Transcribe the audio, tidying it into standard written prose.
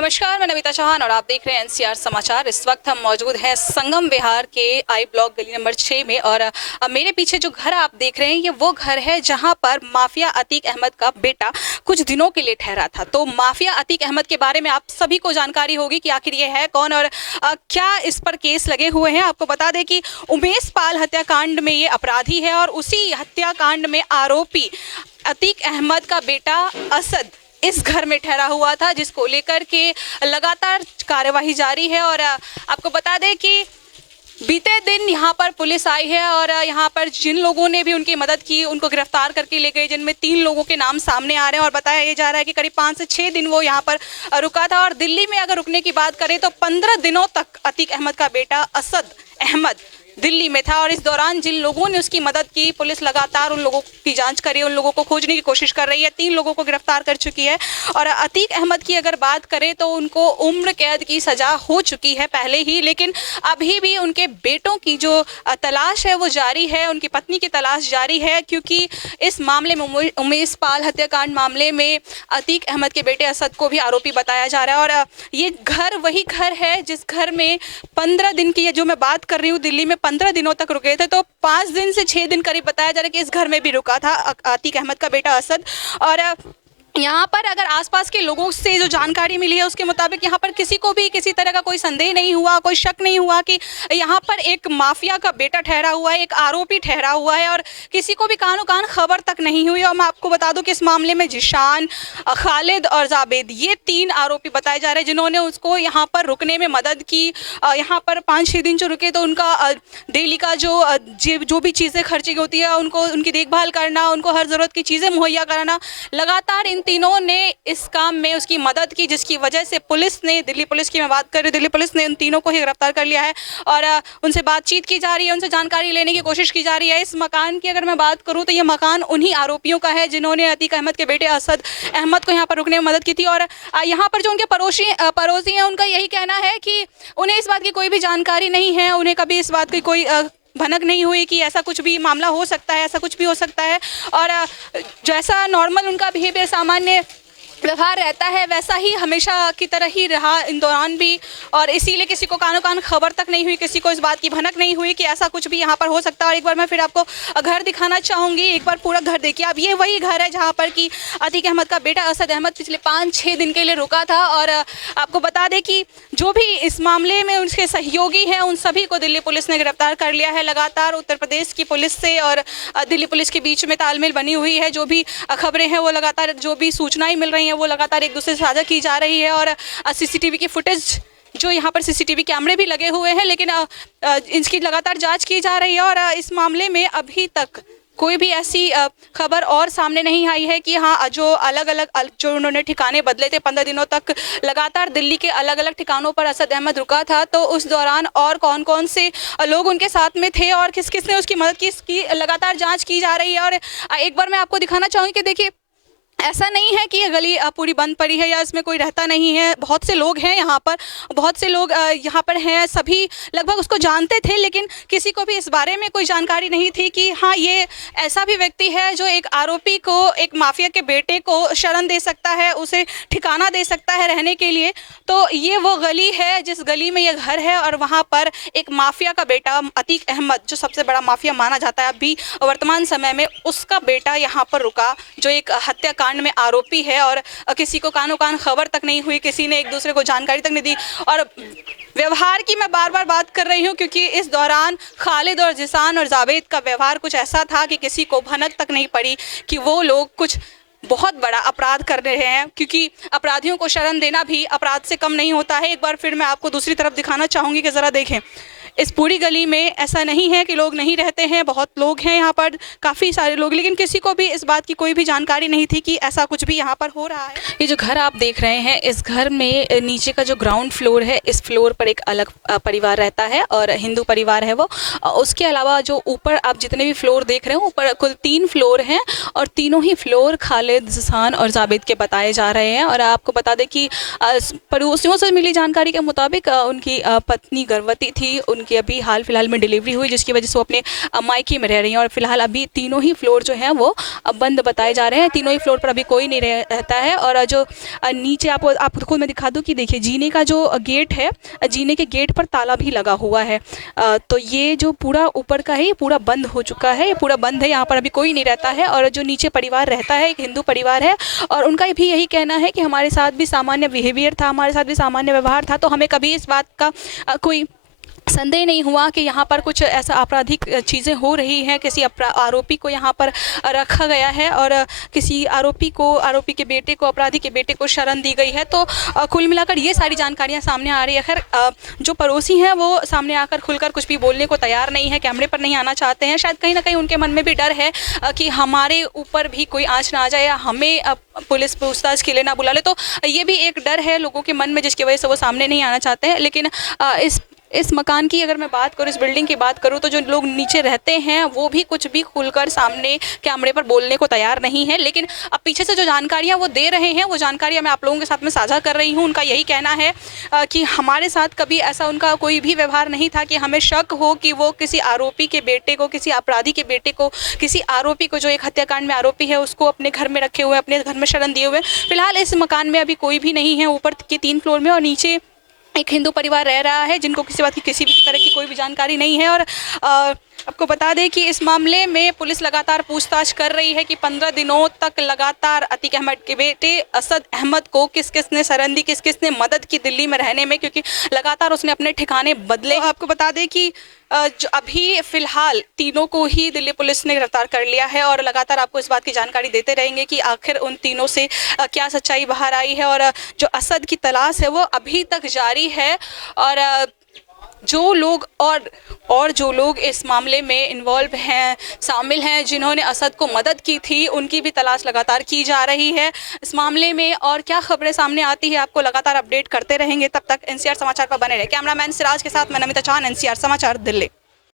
नमस्कार, मैं नमिता चौहान और आप देख रहे हैं एनसीआर समाचार। इस वक्त हम मौजूद हैं संगम विहार के आई ब्लॉक गली नंबर 6 में और मेरे पीछे जो घर आप देख रहे हैं ये वो घर है जहां पर माफिया अतीक अहमद का बेटा कुछ दिनों के लिए ठहरा था। तो माफिया अतीक अहमद के बारे में आप सभी को जानकारी होगी कि आखिर ये है कौन और क्या इस पर केस लगे हुए हैं। आपको बता दें कि उमेश पाल हत्याकांड में ये अपराधी है और उसी हत्याकांड में आरोपी अतीक अहमद का बेटा असद इस घर में ठहरा हुआ था, जिसको लेकर के लगातार कार्यवाही जारी है। और आपको बता दें कि बीते दिन यहाँ पर पुलिस आई है और यहाँ पर जिन लोगों ने भी उनकी मदद की उनको गिरफ्तार करके ले गए, जिनमें 3 लोगों के नाम सामने आ रहे हैं और बताया ये जा रहा है कि करीब 5 से 6 दिन वो यहाँ पर रुका था। और दिल्ली में अगर रुकने की बात करें तो 15 दिनों तक अतीक अहमद का बेटा असद अहमद दिल्ली में था। और इस दौरान जिन लोगों ने उसकी मदद की, पुलिस लगातार उन लोगों की जांच कर रही है, उन लोगों को खोजने की कोशिश कर रही है। 3 लोगों को गिरफ्तार कर चुकी है। और अतीक अहमद की अगर बात करें तो उनको उम्र कैद की सजा हो चुकी है पहले ही, लेकिन अभी भी उनके बेटों की जो तलाश है वो जारी है, उनकी पत्नी की तलाश जारी है, क्योंकि इस मामले में उमेश पाल हत्याकांड मामले में अतीक अहमद के बेटे असद को भी आरोपी बताया जा रहा है। और ये घर वही घर है जिस घर में 15 दिन की जो मैं बात कर रही हूँ, दिल्ली में 15 दिनों तक रुके थे। तो 5 दिन से 6 दिन करीब बताया जा रहा है कि इस घर में भी रुका था अतीक अहमद का बेटा असद। और यहाँ पर अगर आसपास के लोगों से जो जानकारी मिली है उसके मुताबिक यहाँ पर किसी को भी किसी तरह का कोई संदेह नहीं हुआ, कोई शक नहीं हुआ कि यहाँ पर एक माफिया का बेटा ठहरा हुआ है, एक आरोपी ठहरा हुआ है। और किसी को भी कानो कान खबर तक नहीं हुई। और मैं आपको बता दूं कि इस मामले में जिशान, खालिद और जावेद ये 3 आरोपी बताए जा रहे हैं जिन्होंने उसको यहाँ पर रुकने में मदद की। यहाँ पर 5-6 दिन जो रुके तो उनका डेली का जो भी चीज़ें खर्ची होती है उनको उनकी देखभाल करना, उनको हर ज़रूरत की चीज़ें मुहैया कराना, लगातार इन तीनों ने इस काम में उसकी मदद की, जिसकी वजह से पुलिस ने, दिल्ली पुलिस की मैं बात कर रही हूँ, दिल्ली पुलिस ने उन तीनों को ही गिरफ्तार कर लिया है। और उनसे बातचीत की जा रही है, उनसे जानकारी लेने की कोशिश की जा रही है। इस मकान की अगर मैं बात करूँ तो ये मकान उन्हीं आरोपियों का है जिन्होंने अतीक अहमद के बेटे असद अहमद को यहाँ पर रुकने में मदद की थी। और यहाँ पर जो उनके पड़ोसी हैं उनका यही कहना है कि उन्हें इस बात की कोई भी जानकारी नहीं है, उन्हें कभी इस बात की कोई भनक नहीं हुई कि ऐसा कुछ भी मामला हो सकता है, ऐसा कुछ भी हो सकता है। और जैसा नॉर्मल उनका बिहेवियर, सामान्य व्यवहार रहता है, वैसा ही हमेशा की तरह ही रहा इन दौरान भी। और इसीलिए किसी को कानो कान खबर तक नहीं हुई, किसी को इस बात की भनक नहीं हुई कि ऐसा कुछ भी यहाँ पर हो सकता है। और एक बार मैं फिर आपको घर दिखाना चाहूँगी, एक बार पूरा घर देखिए आप। ये वही घर है जहाँ पर कि अतीक अहमद का बेटा असद अहमद पिछले 5-6 दिन के लिए रुका था। और आपको बता दें कि जो भी इस मामले में उनके सहयोगी हैं उन सभी को दिल्ली पुलिस ने गिरफ्तार कर लिया है। लगातार उत्तर प्रदेश की पुलिस से और दिल्ली पुलिस के बीच में तालमेल बनी हुई है। जो भी खबरें हैं वो लगातार, जो भी सूचनाएं मिल रही हैं वो लगातार एक दूसरे से साझा की जा रही है। और सीसीटीवी की फुटेज, जो यहाँ पर सीसीटीवी कैमरे भी लगे हुए हैं, लेकिन इनकी लगातार जांच की जा रही है। और इस मामले में अभी तक कोई भी ऐसी खबर और सामने नहीं आई है कि हाँ, जो अलग अलग जो उन्होंने ठिकाने बदले थे 15 दिनों तक लगातार दिल्ली के अलग अलग ठिकानों पर असद अहमद रुका था, तो उस दौरान और कौन कौन से लोग उनके साथ में थे और किस किस ने उसकी मदद की, इसकी लगातार जांच की जा रही है। और एक बार मैं आपको दिखाना चाहूँगी कि देखिए, ऐसा नहीं है कि ये गली पूरी बंद पड़ी है या इसमें कोई रहता नहीं है। बहुत से लोग हैं यहाँ पर, बहुत से लोग यहाँ पर हैं, सभी लगभग उसको जानते थे, लेकिन किसी को भी इस बारे में कोई जानकारी नहीं थी कि हाँ, ये ऐसा भी व्यक्ति है जो एक आरोपी को, एक माफिया के बेटे को शरण दे सकता है, उसे ठिकाना दे सकता है रहने के लिए। तो ये वो गली है जिस गली में ये घर है और वहाँ पर एक माफिया का बेटा अतीक अहमद, जो सबसे बड़ा माफिया माना जाता है अभी वर्तमान समय में, उसका बेटा यहाँ पर रुका, जो एक हत्याकांड में आरोपी है। और किसी को कानो कान खबर तक नहीं हुई, किसी ने एक दूसरे को जानकारी तक नहीं दी। और व्यवहार की मैं बार बार बात कर रही हूँ क्योंकि इस दौरान खालिद और जिशान और जावेद का व्यवहार कुछ ऐसा था कि किसी को भनक तक नहीं पड़ी कि वो लोग कुछ बहुत बड़ा अपराध कर रहे हैं, क्योंकि अपराधियों को शरण देना भी अपराध से कम नहीं होता है। एक बार फिर मैं आपको दूसरी तरफ दिखाना चाहूँगी कि ज़रा देखें, इस पूरी गली में ऐसा नहीं है कि लोग नहीं रहते हैं, बहुत लोग हैं यहाँ पर, काफ़ी सारे लोग, लेकिन किसी को भी इस बात की कोई भी जानकारी नहीं थी कि ऐसा कुछ भी यहाँ पर हो रहा है। ये जो घर आप देख रहे हैं, इस घर में नीचे का जो ग्राउंड फ्लोर है, इस फ्लोर पर एक अलग परिवार रहता है और हिंदू परिवार है वो। उसके अलावा जो ऊपर आप जितने भी फ्लोर देख रहे हैं, ऊपर कुल 3 फ्लोर हैं और तीनों ही फ्लोर खालिद, जिशान और जावेद के बताए जा रहे हैं। और आपको बता दें कि पड़ोसियों से मिली जानकारी के मुताबिक उनकी पत्नी गर्भवती थी, उनकी की अभी हाल फिलहाल में डिलीवरी हुई, जिसकी वजह से वो अपने मायके में रह रही हैं। और फिलहाल अभी तीनों ही फ्लोर जो हैं वो बंद बताए जा रहे हैं। तीनों ही फ्लोर पर अभी कोई नहीं रहता है। और जो नीचे आपको मैं दिखा दूँ कि देखिए जीने का जो गेट है, जीने के गेट पर ताला भी लगा हुआ है। तो ये जो पूरा ऊपर का है ये पूरा बंद हो चुका है, ये पूरा बंद है, यहाँ पर अभी कोई नहीं रहता है। और जो नीचे परिवार रहता है एक हिंदू परिवार है, और उनका भी यही कहना है कि हमारे साथ भी सामान्य बिहेवियर था, हमारे साथ भी सामान्य व्यवहार था, तो हमें कभी इस बात का कोई संदेह नहीं हुआ कि यहाँ पर कुछ ऐसा आपराधिक चीज़ें हो रही हैं। किसी आरोपी को यहाँ पर रखा गया है और किसी आरोपी के बेटे को, अपराधी के बेटे को शरण दी गई है। तो कुल मिलाकर ये सारी जानकारियाँ सामने आ रही है। खैर जो पड़ोसी हैं वो सामने आकर खुलकर कुछ भी बोलने को तैयार नहीं है, कैमरे पर नहीं आना चाहते हैं। शायद कहीं ना कहीं उनके मन में भी डर है कि हमारे ऊपर भी कोई आँच ना आ जाए या हमें पुलिस पूछताछ के लिए ना बुला ले। तो ये भी एक डर है लोगों के मन में, जिसकी वजह से वो सामने नहीं आना चाहते हैं। लेकिन इस मकान की अगर मैं बात करूँ, इस बिल्डिंग की बात करूँ, तो जो लोग नीचे रहते हैं वो भी कुछ भी खुलकर सामने कैमरे पर बोलने को तैयार नहीं है। लेकिन अब पीछे से जो जानकारियाँ वो दे रहे हैं, वो जानकारियाँ मैं आप लोगों के साथ में साझा कर रही हूँ। उनका यही कहना है कि हमारे साथ कभी ऐसा उनका कोई भी व्यवहार नहीं था कि हमें शक हो कि वो किसी आरोपी के बेटे को, किसी अपराधी के बेटे को, किसी आरोपी को जो एक हत्याकांड में आरोपी है उसको अपने घर में रखे हुए, अपने घर में शरण दिए हुए। फिलहाल इस मकान में अभी कोई भी नहीं है, ऊपर के 3 फ्लोर में, और नीचे एक हिंदू परिवार रह रहा है जिनको किसी बात की, किसी भी तरह की कोई भी जानकारी नहीं है। और आपको बता दें कि इस मामले में पुलिस लगातार पूछताछ कर रही है कि 15 दिनों तक लगातार अतीक अहमद के बेटे असद अहमद को किस किस ने शरण दी, किस किस ने मदद की दिल्ली में रहने में, क्योंकि लगातार उसने अपने ठिकाने बदले। आपको बता दें कि जो अभी फिलहाल तीनों को ही दिल्ली पुलिस ने गिरफ्तार कर लिया है, और लगातार आपको इस बात की जानकारी देते रहेंगे कि आखिर उन तीनों से क्या सच्चाई बाहर आई है। और जो असद की तलाश है वो अभी तक जारी है। और जो लोग और जो लोग इस मामले में इन्वॉल्व हैं, शामिल हैं, जिन्होंने असद को मदद की थी, उनकी भी तलाश लगातार की जा रही है इस मामले में। और क्या खबरें सामने आती है आपको लगातार अपडेट करते रहेंगे। तब तक NCR समाचार पर बने रहे। कैमरामैन सिराज के साथ मैं नमिता चान, NCR समाचार, दिल्ली।